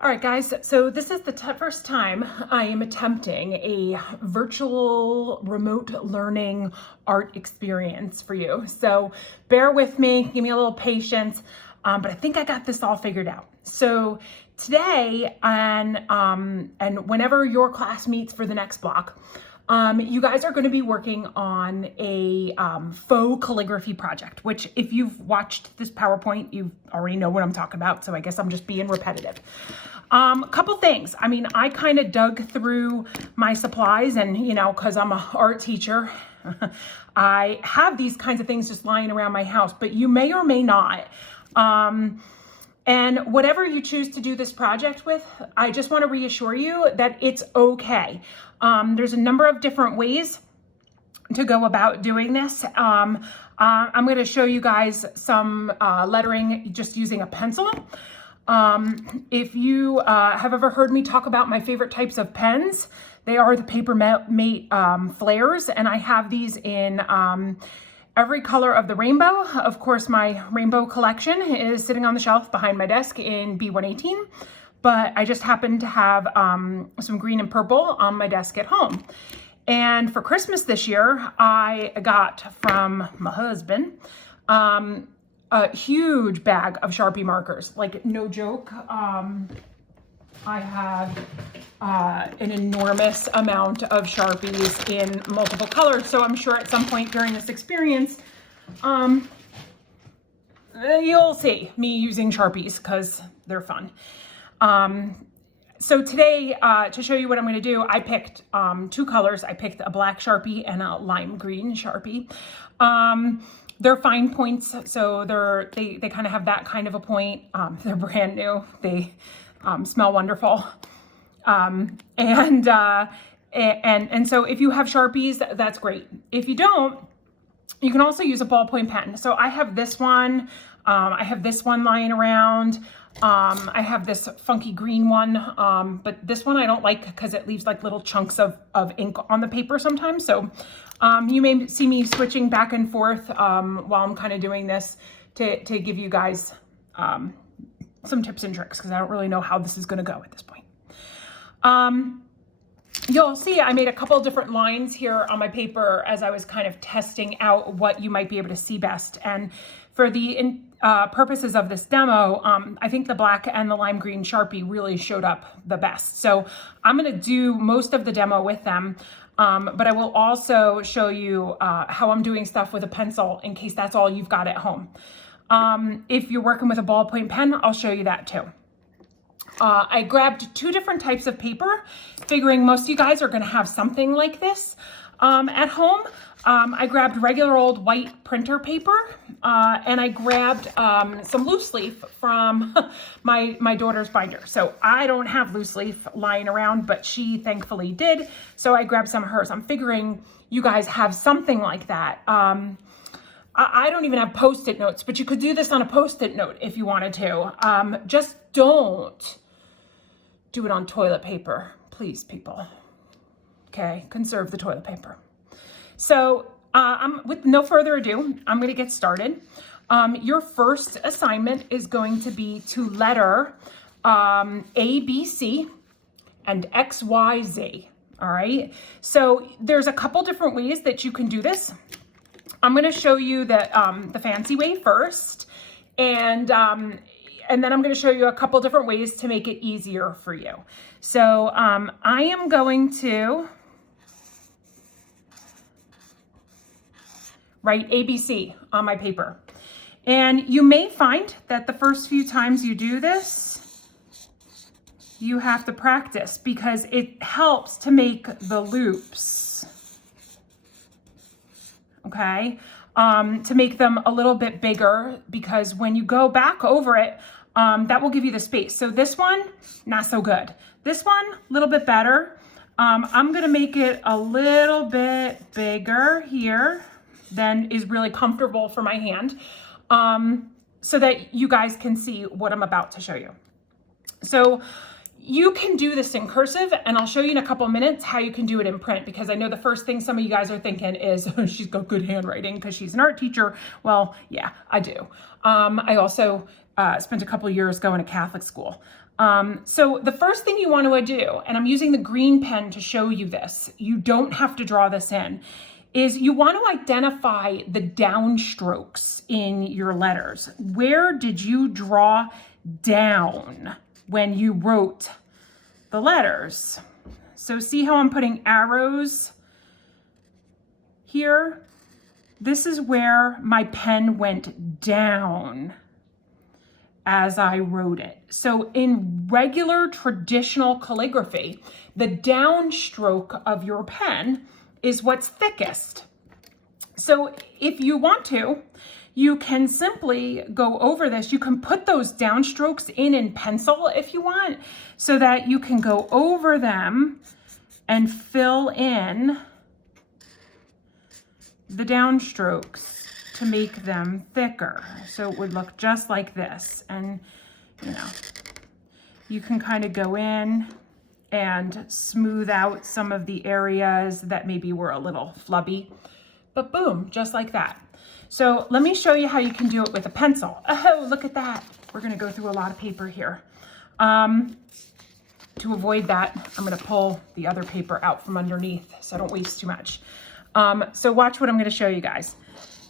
All right, guys, so this is the first time I am attempting a virtual remote learning art experience for you. So bear with me, give me a little patience, but I think I got this all figured out. So today and whenever your class meets for the next block, you guys are going to be working on a faux calligraphy project, which if you've watched this PowerPoint, you already know what I'm talking about. So I guess I'm just being repetitive. A couple things. I mean, I kind of dug through my supplies and, cause I'm an art teacher, I have these kinds of things just lying around my house, but you may or may not. And whatever you choose to do this project with, I just want to reassure you that it's okay. There's a number of different ways to go about doing this. I'm going to show you guys some lettering just using a pencil. If you have ever heard me talk about my favorite types of pens, they are the Paper Mate flares, and I have these in every color of the rainbow. Of course, my rainbow collection is sitting on the shelf behind my desk in B118, but I just happen to have some green and purple on my desk at home. And for Christmas this year, I got from my husband a huge bag of Sharpie markers, like no joke. I have an enormous amount of Sharpies in multiple colors. So I'm sure at some point during this experience, you'll see me using Sharpies because they're fun. So today, to show you what I'm going to do, I picked two colors. I picked a black Sharpie and a lime green Sharpie. They're fine points, so they kind of have that kind of a point. They're brand new. They smell wonderful. And so if you have Sharpies, that's great. If you don't, you can also use a ballpoint pen. So I have this one. I have this one lying around. I have this funky green one, but this one I don't like because it leaves like little chunks of ink on the paper sometimes. So you may see me switching back and forth while I'm kind of doing this to give you guys some tips and tricks because I don't really know how this is going to go at this point. You'll see I made a couple different lines here on my paper as I was kind of testing out what you might be able to see best. And for the purposes of this demo, I think the black and the lime green Sharpie really showed up the best. So I'm going to do most of the demo with them, but I will also show you how I'm doing stuff with a pencil in case that's all you've got at home. If you're working with a ballpoint pen, I'll show you that too. I grabbed two different types of paper, figuring most of you guys are going to have something like this at home. I grabbed regular old white printer paper, and I grabbed some loose leaf from my daughter's binder. So I don't have loose leaf lying around, but she thankfully did. So I grabbed some of hers. I'm figuring you guys have something like that. I don't even have Post-it notes, but you could do this on a Post-it note if you wanted to. Just don't do it on toilet paper, please, people. Okay, conserve the toilet paper. So with no further ado, I'm going to get started. Your first assignment is going to be to letter A, B, C, and X, Y, Z. All right. So there's a couple different ways that you can do this. I'm going to show you the fancy way first, and then I'm going to show you a couple different ways to make it easier for you. So I am going to write ABC on my paper. And you may find that the first few times you do this, you have to practice because it helps to make the loops, okay? To make them a little bit bigger, because when you go back over it, that will give you the space. So this one, not so good. This one, a little bit better. I'm gonna make it a little bit bigger here than is really comfortable for my hand, so that you guys can see what I'm about to show you. So You can do this in cursive, and I'll show you in a couple minutes how you can do it in print, because I know the first thing some of you guys are thinking is, oh, she's got good handwriting because she's an art teacher. Well, yeah, I do. I also spent a couple years going to Catholic school. So the first thing you want to do, and I'm using the green pen to show you this, you don't have to draw this in, is you want to identify the downstrokes in your letters. Where did you draw down when you wrote the letters? So see how I'm putting arrows here? This is where my pen went down as I wrote it. So in regular traditional calligraphy, the downstroke of your pen is what's thickest. So if you want to, you can simply go over this. You can put those downstrokes in pencil if you want, so that you can go over them and fill in the downstrokes to make them thicker. So it would look just like this. And, you know, you can kind of go in and smooth out some of the areas that maybe were a little flubby, but boom, just like that. So let me show you how you can do it with a pencil. Oh, look at that. We're gonna go through a lot of paper here. To avoid that, I'm gonna pull the other paper out from underneath so I don't waste too much. So watch what I'm gonna show you guys.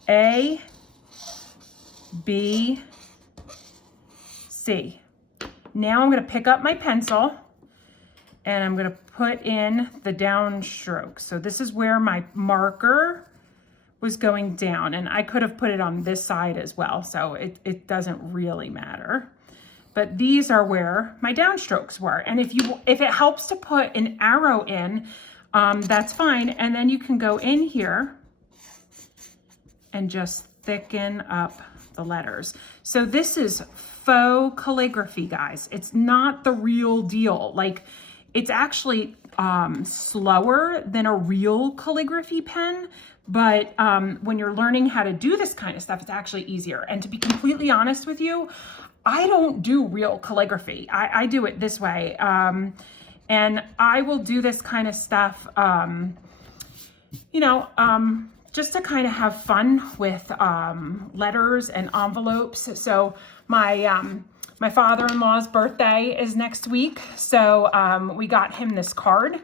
A, B, C. Now I'm gonna pick up my pencil and I'm gonna put in the downstroke. So this is where my marker was going down, and I could have put it on this side as well, so it doesn't really matter. But these are where my downstrokes were. And if it helps to put an arrow in, that's fine. And then you can go in here and just thicken up the letters. So this is faux calligraphy, guys. It's not the real deal. Like, it's actually slower than a real calligraphy pen, but when you're learning how to do this kind of stuff, it's actually easier. And to be completely honest with you, I don't do real calligraphy. I do it this way. And I will do this kind of stuff, just to kind of have fun with letters and envelopes. So my father-in-law's birthday is next week. So we got him this card.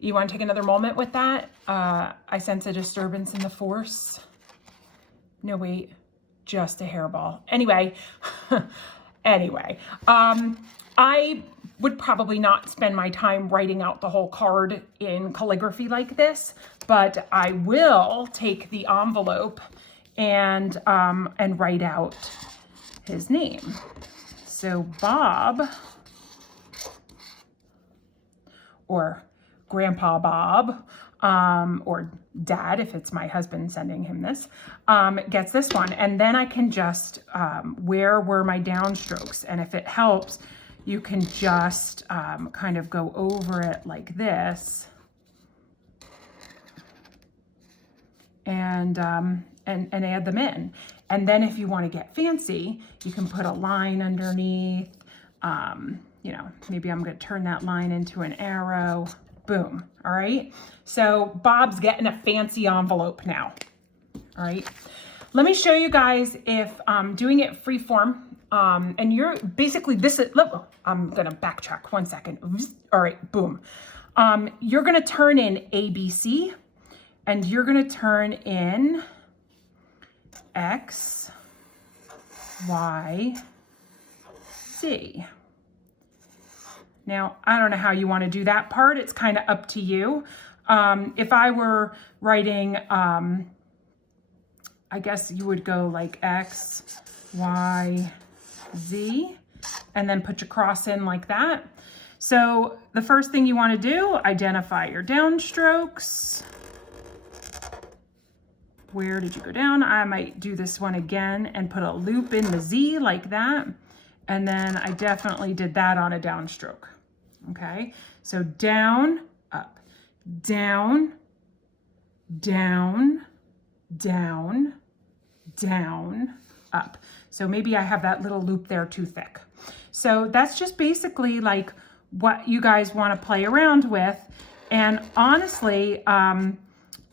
You want to take another moment with that? I sense a disturbance in the force. No, wait, just a hairball. Anyway, I would probably not spend my time writing out the whole card in calligraphy like this, but I will take the envelope and write out his name. So Bob, or Grandpa Bob, or Dad, if it's my husband sending him this, gets this one. And then I can just, where were my downstrokes? And if it helps, you can just kind of go over it like this. And add them in. And then if you want to get fancy, you can put a line underneath. Maybe I'm going to turn that line into an arrow. Boom. All right. So Bob's getting a fancy envelope now. All right. Let me show you guys if doing it free form. And you're basically I'm going to backtrack 1 second. All right. Boom. You're going to turn in ABC, and you're going to turn in X, Y, Z. Now, I don't know how you want to do that part. It's kind of up to you. If I were writing, I guess you would go like X, Y, Z, and then put your cross in like that. So the first thing you want to do, identify your downstrokes. Where did you go down? I might do this one again and put a loop in the Z like that. And then I definitely did that on a downstroke. Okay, so down, up, down, down, down, down, up. So maybe I have that little loop there too thick. So that's just basically like what you guys want to play around with. And honestly,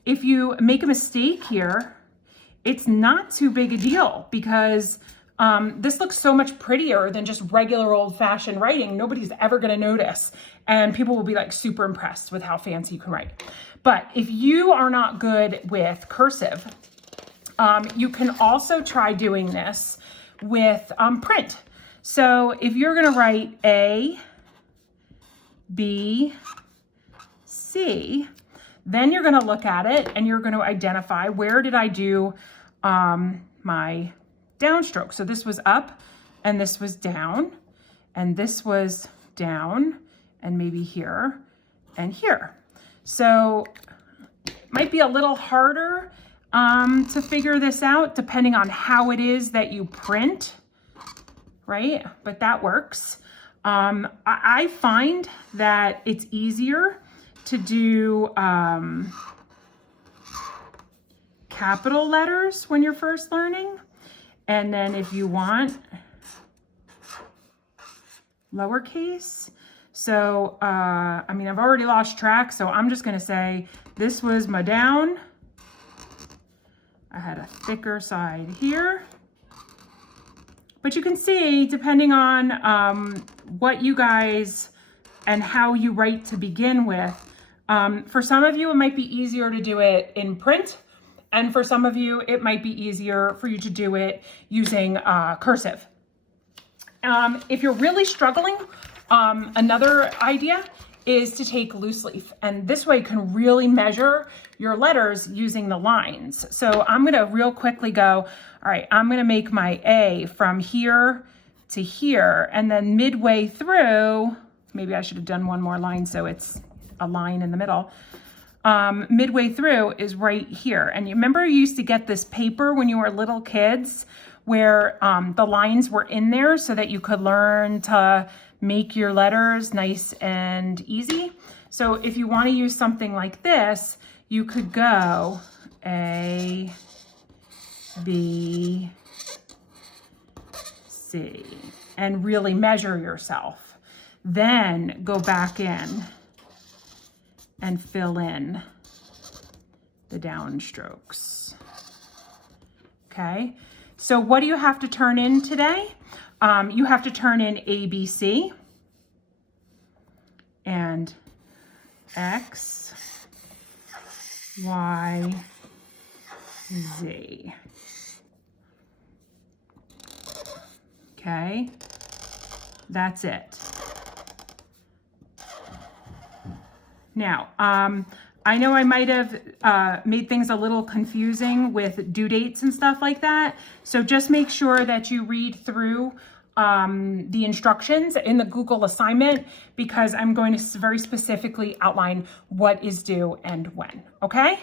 if you make a mistake here, it's not too big a deal because this looks so much prettier than just regular old-fashioned writing. Nobody's ever going to notice, and people will be like super impressed with how fancy you can write. But if you are not good with cursive, you can also try doing this with print. So if you're going to write A, B, C, then you're going to look at it and you're going to identify where did I do my downstroke. So this was up and this was down and this was down and maybe here and here. So it might be a little harder to figure this out depending on how it is that you print, right? But that works. I find that it's easier to do capital letters when you're first learning. And then if you want lowercase. So, I mean, I've already lost track, so I'm just going to say this was my down. I had a thicker side here. But you can see, depending on what you guys and how you write to begin with, for some of you, it might be easier to do it in print. And for some of you, it might be easier for you to do it using cursive. If you're really struggling, another idea is to take loose leaf. And this way you can really measure your letters using the lines. So I'm going to real quickly go, all right, I'm going to make my A from here to here. And then midway through, maybe I should have done one more line so it's a line in the middle. Midway through is right here. And you remember you used to get this paper when you were little kids where the lines were in there so that you could learn to make your letters nice and easy. So if you want to use something like this, you could go A, B, C, and really measure yourself. Then go back in and fill in the downstrokes. Okay, so what do you have to turn in today? You have to turn in A, B, C, and X, Y, Z. Okay, that's it. Now, I know I might have made things a little confusing with due dates and stuff like that. So just make sure that you read through the instructions in the Google assignment because I'm going to very specifically outline what is due and when, okay?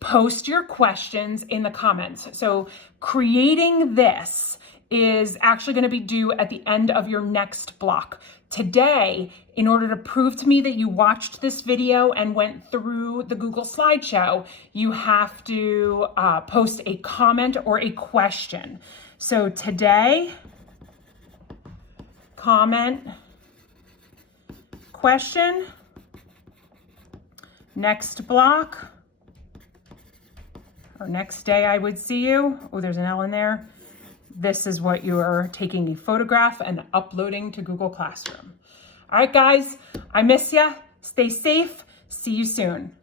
Post your questions in the comments. So creating this is actually going to be due at the end of your next block. Today, in order to prove to me that you watched this video and went through the Google slideshow, you have to post a comment or a question. So today, comment, question, next block, or next day I would see you. Oh, there's an L in there. This is what you're taking a photograph and uploading to Google Classroom. All right, guys, I miss ya. Stay safe. See you soon.